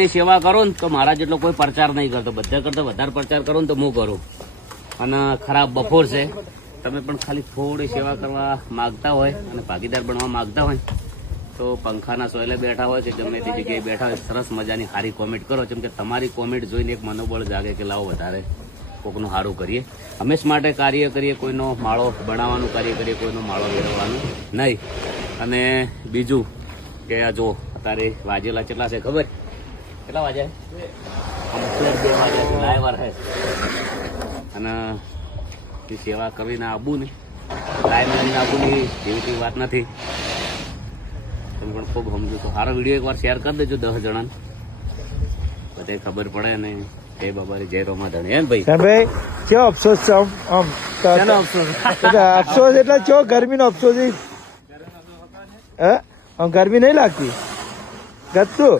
ની સેવા કરો ને તો મારા જેટલો કોઈ પ્રચાર નહીં કરતો, બધા કરતા વધારે પ્રચાર કરો ને તો હું કરું. અને ખરાબ બપોર છે, તમે પણ ખાલી થોડી સેવા કરવા માંગતા હોય અને ભાગીદાર બનવા માંગતા હોય તો પંખાના સોયલે બેઠા હોય કે ગમે તે જગ્યાએ બેઠા હોય, સરસ મજાની સારી કોમેન્ટ કરો. જેમ કે તમારી કોમેન્ટ જોઈને એક મનોબળ જાગે કે લાવો વધારે કોકનું સારું કરીએ. હંમેશ માટે કાર્ય કરીએ, કોઈનો માળો બનાવવાનું કાર્ય કરીએ, કોઈનો માળો મેળવવાનું નહીં. અને બીજું કે આ જો અત્યારે વાજેલા કેટલા છે ખબર? કેટલા વાગ્યા? 2 વાગ્યા લાયવાર છે. અને એ સેવા કરીને આવવું ને ટાઈમ લઈને આવવું ને એવી વાત નથી. તમે પણ ખૂબ સમજો તો સારો વિડીયો એકવાર શેર કરી દેજો 10 જણાને, બધે ખબર પડે ને. જય બાબારી, જય રોમાધણ. એમ ભાઈ ભાઈ કેવો અફસોસ છે? અફસોસ એટલે કેવો ગરમીનો અફસોસ? આમ ગરમી નહીં લાગતી ગતું?